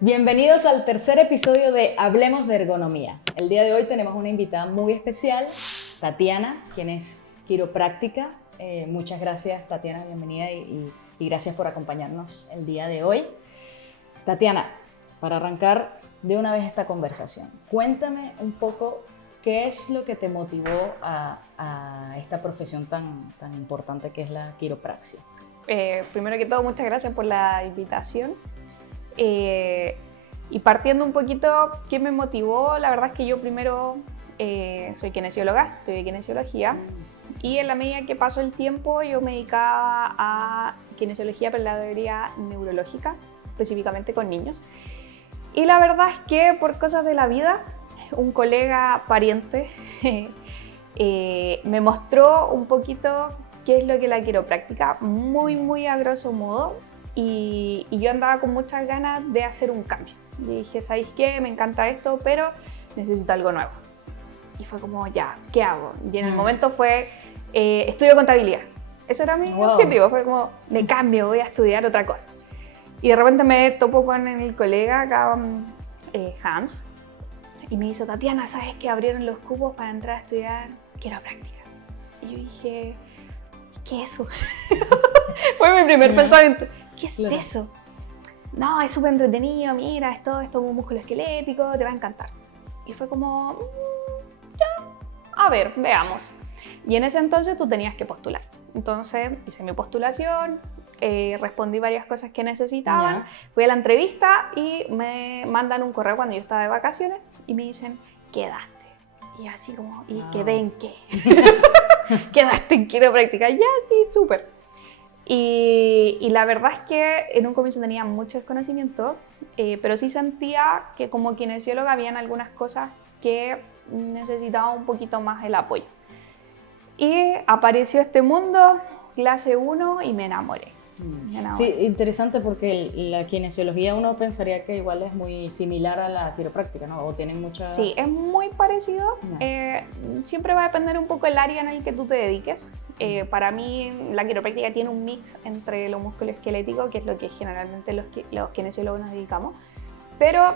Bienvenidos al tercer episodio de Hablemos de Ergonomía. El día de hoy tenemos una invitada muy especial, Tatiana, quien es quiropráctica. Muchas gracias, Tatiana, bienvenida y gracias por acompañarnos el día de hoy. Tatiana, para arrancar de una vez esta conversación, cuéntame un poco qué es lo que te motivó a esta profesión tan importante que es la quiropraxia. Primero que todo, muchas gracias por la invitación. Y partiendo un poquito, ¿qué me motivó? La verdad es que yo primero soy kinesióloga, estudié kinesiología, y en la medida que pasó el tiempo yo me dedicaba a kinesiología, pero la teoría neurológica, específicamente con niños. Y la verdad es que por cosas de la vida, un colega pariente me mostró un poquito qué es lo que la quiropráctica, muy a grosso modo. Y yo andaba con muchas ganas de hacer un cambio. Y dije, ¿sabéis qué? Me encanta esto, pero necesito algo nuevo. Y fue como, ya, ¿qué hago? Y en el momento fue, estudio contabilidad. Ese era mi objetivo. Fue como, me cambio, voy a estudiar otra cosa. Y de repente me topo con el colega acá, Hans, y me dice, Tatiana, ¿sabes que abrieron los cupos para entrar a estudiar quiropráctica? Y yo dije, ¿qué es eso? Fue mi primer pensamiento. ¿Qué es eso? No, es súper entretenido, mira, es todo un músculo esquelético, te va a encantar. Y fue como, ya, a ver, veamos. Y en ese entonces tú tenías que postular. Entonces hice mi postulación, respondí varias cosas que necesitaban, fui a la entrevista y me mandan un correo cuando yo estaba de vacaciones y me dicen, quedaste. Y así como, ¿y quedé en qué? Quedaste en quiropráctica. Ya, sí, súper. Y la verdad es que en un comienzo tenía mucho desconocimiento, pero sí sentía que como kinesióloga habían algunas cosas que necesitaba un poquito más el apoyo. Y apareció este mundo, clase 1, y me enamoré. Sí, interesante porque la kinesiología uno pensaría que igual es muy similar a la quiropráctica, ¿no? O tienen mucha... Sí, es muy parecido. Siempre va a depender un poco el área en el que tú te dediques. Para mí la quiropráctica tiene un mix entre lo musculoesquelético, que es lo que generalmente los kinesiólogos nos dedicamos, pero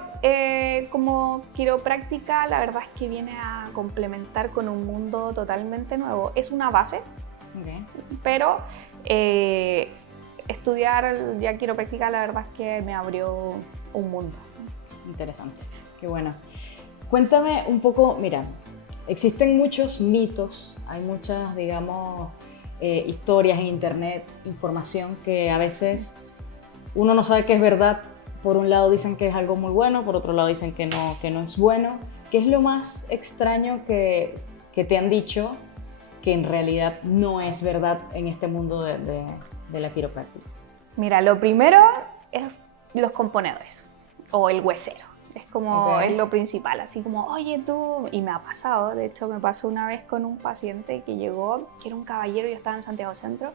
como quiropráctica la verdad es que viene a complementar con un mundo totalmente nuevo. Es una base, pero estudiar ya quiropráctica la verdad es que me abrió un mundo. Interesante, qué bueno. Cuéntame un poco, mira, existen muchos mitos, hay muchas, digamos, historias en internet, información que a veces uno no sabe que es verdad. Por un lado dicen que es algo muy bueno, por otro lado dicen que no es bueno. ¿Qué es lo más extraño que te han dicho que en realidad no es verdad en este mundo de la quiropráctica? Mira, lo primero es los componedores o el huesero. Es como es lo principal, así como, oye tú, y me ha pasado, de hecho me pasó una vez con un paciente que llegó, que era un caballero, yo estaba en Santiago Centro,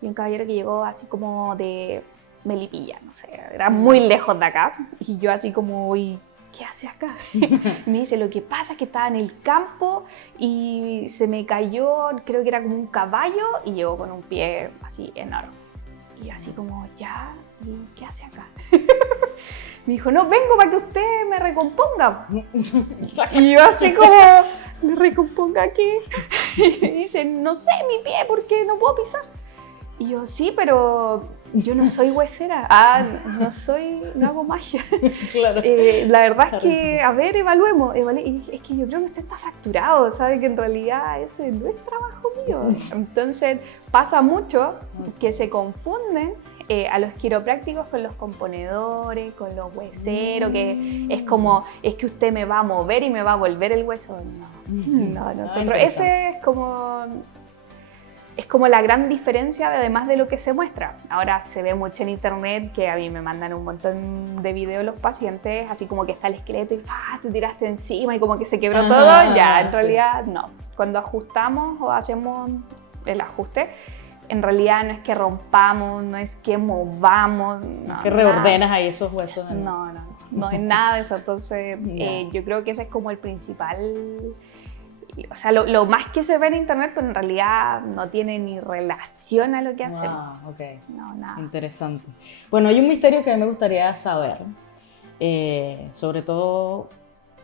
y un caballero que llegó así como de Melipilla, no sé, era muy lejos de acá, y yo así como, uy, ¿qué hace acá? Me dice, lo que pasa es que estaba en el campo y se me cayó, creo que era como un caballo, y llegó con un pie así enorme. Y yo así como, ya, ¿y qué hace acá? Me dijo, no, vengo para que usted me recomponga. Y yo así como, ¿me recomponga qué? Y me dice, no sé, mi pie, porque no puedo pisar. Y yo, sí, pero yo no soy huesera. No hago magia. Claro. La verdad es que, a ver, evaluemos. Y es que yo creo que usted está fracturado, ¿sabe? Que en realidad ese no es trabajo mío. Entonces, pasa mucho que se confunden a los quiroprácticos con los componedores, con los hueseros, que es como, es que usted me va a mover y me va a volver el hueso. No, nosotros, ese es como la gran diferencia además de lo que se muestra. Ahora se ve mucho en internet que a mí me mandan un montón de videos los pacientes, así como que está el esqueleto y te tiraste encima y como que se quebró todo. Ya, en realidad no. Cuando ajustamos o hacemos el ajuste, en realidad no es que rompamos, no es que movamos. No, que reordenas ahí esos huesos. No es nada de eso. Entonces yo creo que ese es como el principal... O sea, lo más que se ve en internet, pero en realidad no tiene ni relación a lo que hacemos. Ok. No, nada. Interesante. Bueno, hay un misterio que a mí me gustaría saber. sobre todo,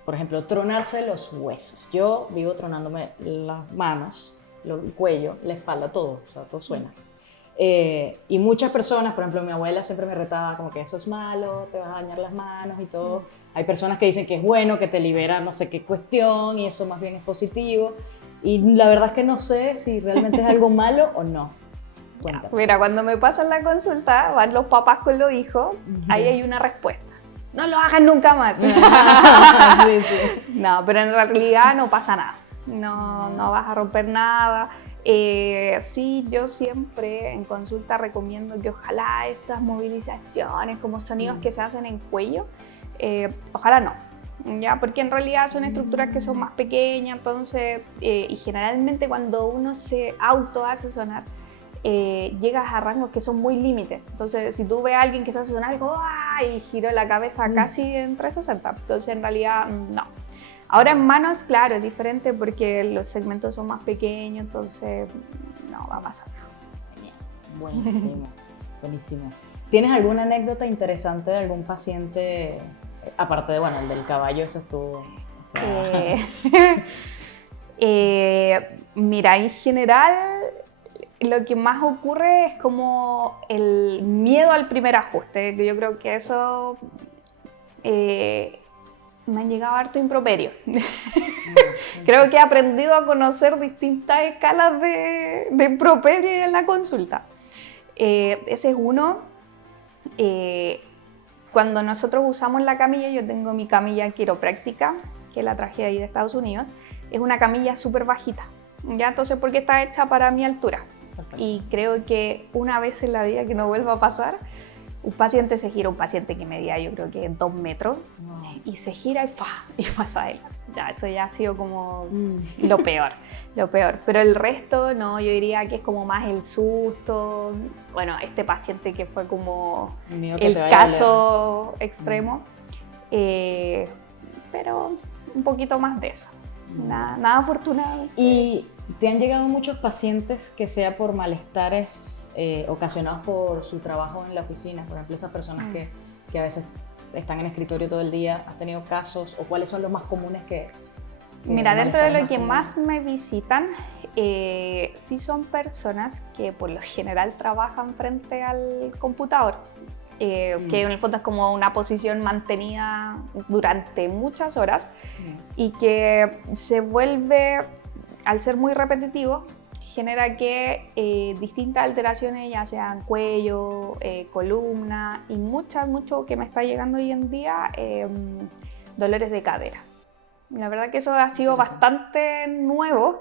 por ejemplo, tronarse los huesos. Yo vivo tronándome las manos, el cuello, la espalda, todo, o sea, todo suena. Y muchas personas, por ejemplo, mi abuela siempre me retaba como que eso es malo, te vas a dañar las manos y todo. Hay personas que dicen que es bueno, que te libera no sé qué cuestión y eso más bien es positivo. Y la verdad es que no sé si realmente es algo malo o no. Cuéntame. Mira, cuando me pasan la consulta, van los papás con los hijos, ahí hay una respuesta. No lo hagan nunca más. Sí, sí. No, pero en realidad no pasa nada. No vas a romper nada. Sí, yo siempre en consulta recomiendo que ojalá estas movilizaciones como sonidos que se hacen en cuello, ojalá no. ¿Ya? Porque en realidad son estructuras que son más pequeñas, entonces, y generalmente cuando uno se auto hace sonar, llegas a rangos que son muy límites. Entonces, si tú ves a alguien que se hace sonar, digo, ¡ay! Y giró la cabeza casi en 360. Entonces, en realidad, no. Ahora en manos, claro, es diferente porque los segmentos son más pequeños, entonces no va a pasar nada. Buenísimo, buenísimo. ¿Tienes alguna anécdota interesante de algún paciente, aparte de, bueno, el del caballo, eso estuvo... O sea... Mira, en general lo que más ocurre es como el miedo al primer ajuste. Yo creo que eso me han llegado harto improperio. Creo que he aprendido a conocer distintas escalas de improperio en la consulta. Ese es uno. Cuando nosotros usamos la camilla, yo tengo mi camilla quiropráctica, que la traje ahí de Estados Unidos, es una camilla súper bajita, ¿ya? Entonces, porque está hecha para mi altura. Perfecto. Y creo que una vez en la vida que no vuelva a pasar, un paciente se gira, un paciente que medía yo creo que 2 metros, y se gira y ¡fa! Y pasa él. Ya, eso ya ha sido como lo peor. Pero el resto, no, yo diría que es como más el susto. Bueno, este paciente que fue como el caso extremo, pero un poquito más de eso. Nada afortunado. ¿Y te han llegado muchos pacientes que sea por malestares ocasionados por su trabajo en la oficina? Por ejemplo, esas personas que a veces están en escritorio todo el día, ¿has tenido casos? ¿O cuáles son los más comunes que Mira, dentro de lo que más me visitan, sí son personas que por lo general trabajan frente al computador, que en el fondo es como una posición mantenida durante muchas horas y que se vuelve, al ser muy repetitivo, genera que distintas alteraciones, ya sean cuello, columna y mucho que me está llegando hoy en día, dolores de cadera. La verdad que eso ha sido bastante nuevo,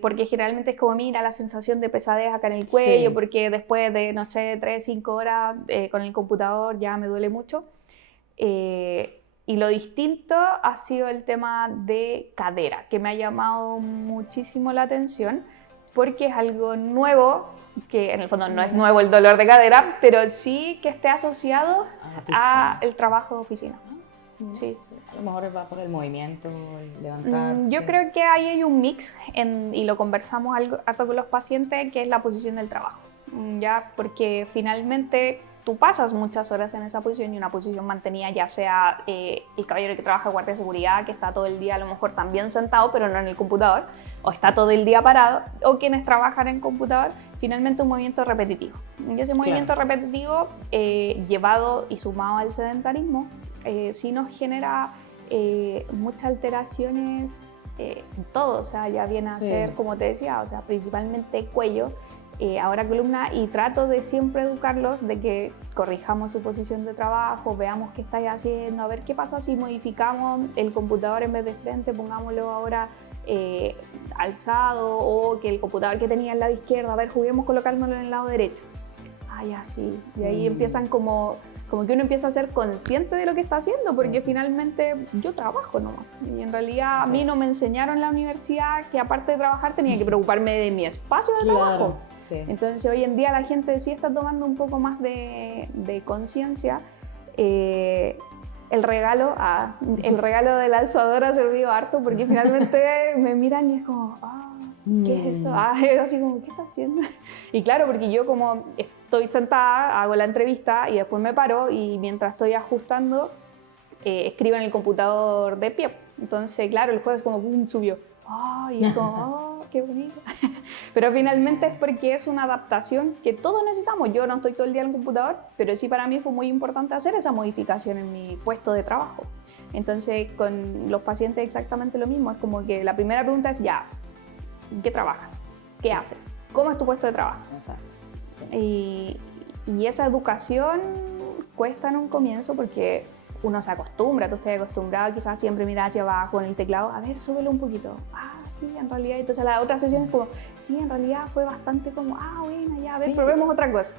porque generalmente es como, mira, la sensación de pesadez acá en el cuello, porque después de, no sé, 3, 5 horas con el computador ya me duele mucho. Y lo distinto ha sido el tema de cadera, que me ha llamado muchísimo la atención, porque es algo nuevo, que en el fondo no es nuevo el dolor de cadera, pero sí que esté asociado a el trabajo de oficina. Sí. A lo mejor va por el movimiento, el levantarse. Yo creo que ahí hay un mix, y lo conversamos harto con los pacientes, que es la posición del trabajo. ¿Ya? Porque finalmente tú pasas muchas horas en esa posición y una posición mantenida, ya sea el caballero que trabaja en guardia de seguridad, que está todo el día a lo mejor también sentado, pero no en el computador, o está todo el día parado, o quienes trabajan en computador, finalmente un movimiento repetitivo. Y ese movimiento repetitivo, llevado y sumado al sedentarismo, sí nos genera muchas alteraciones en todo, o sea, ya viene a ser, como te decía, o sea, principalmente cuello, ahora columna, y trato de siempre educarlos de que corrijamos su posición de trabajo, veamos qué estáis haciendo, a ver qué pasa si modificamos el computador en vez de frente, pongámoslo ahora alzado, o que el computador que tenía al lado izquierdo, a ver, juguemos colocándolo en el lado derecho. Ah, ya, sí, y ahí empiezan como que uno empieza a ser consciente de lo que está haciendo, porque finalmente yo trabajo nomás. Y en realidad a mí no me enseñaron en la universidad que aparte de trabajar tenía que preocuparme de mi espacio de trabajo. Sí. Entonces hoy en día la gente sí está tomando un poco más de conciencia. El regalo del alzador ha servido harto, porque finalmente me miran y es como, ¿qué es eso? Es así como, ¿qué está haciendo? Y claro, porque yo como estoy sentada, hago la entrevista y después me paro, y mientras estoy ajustando, escribo en el computador de pie. Entonces, claro, el juego es como boom, subió. ¡Ay! Es como, ¡oh, qué bonito! Pero finalmente es porque es una adaptación que todos necesitamos. Yo no estoy todo el día en el computador, pero sí para mí fue muy importante hacer esa modificación en mi puesto de trabajo. Entonces, con los pacientes exactamente lo mismo. Es como que la primera pregunta es, ya, ¿qué trabajas? ¿Qué haces? ¿Cómo es tu puesto de trabajo? Exacto. Sí. Y esa educación cuesta en un comienzo porque uno se acostumbra, tú estás acostumbrado quizás siempre mirar hacia abajo en el teclado, a ver, súbelo un poquito, sí, en realidad, entonces la otra sesión es como, sí, en realidad fue bastante como, bueno, ya, a ver, Sí. probemos otra cosa.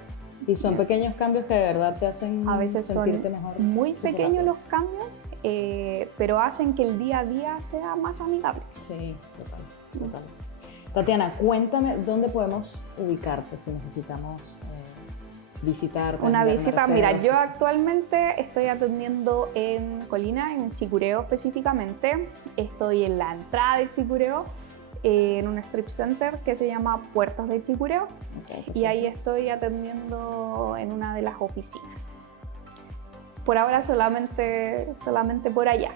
Y son pequeños cambios que de verdad te hacen A veces sentirte son mejor. muy súper pequeños rápido. los cambios, pero hacen que el día a día sea más amigable. Sí, total. Tatiana, cuéntame dónde podemos ubicarte si necesitamos visitarte. Una darme visita, mira, referencias. yo actualmente estoy atendiendo en Colina, en Chicureo específicamente. Estoy en la entrada de Chicureo, en un strip center que se llama Puertas de Chicureo. Ok, Y ahí estoy atendiendo en una de las oficinas. Por ahora solamente por allá.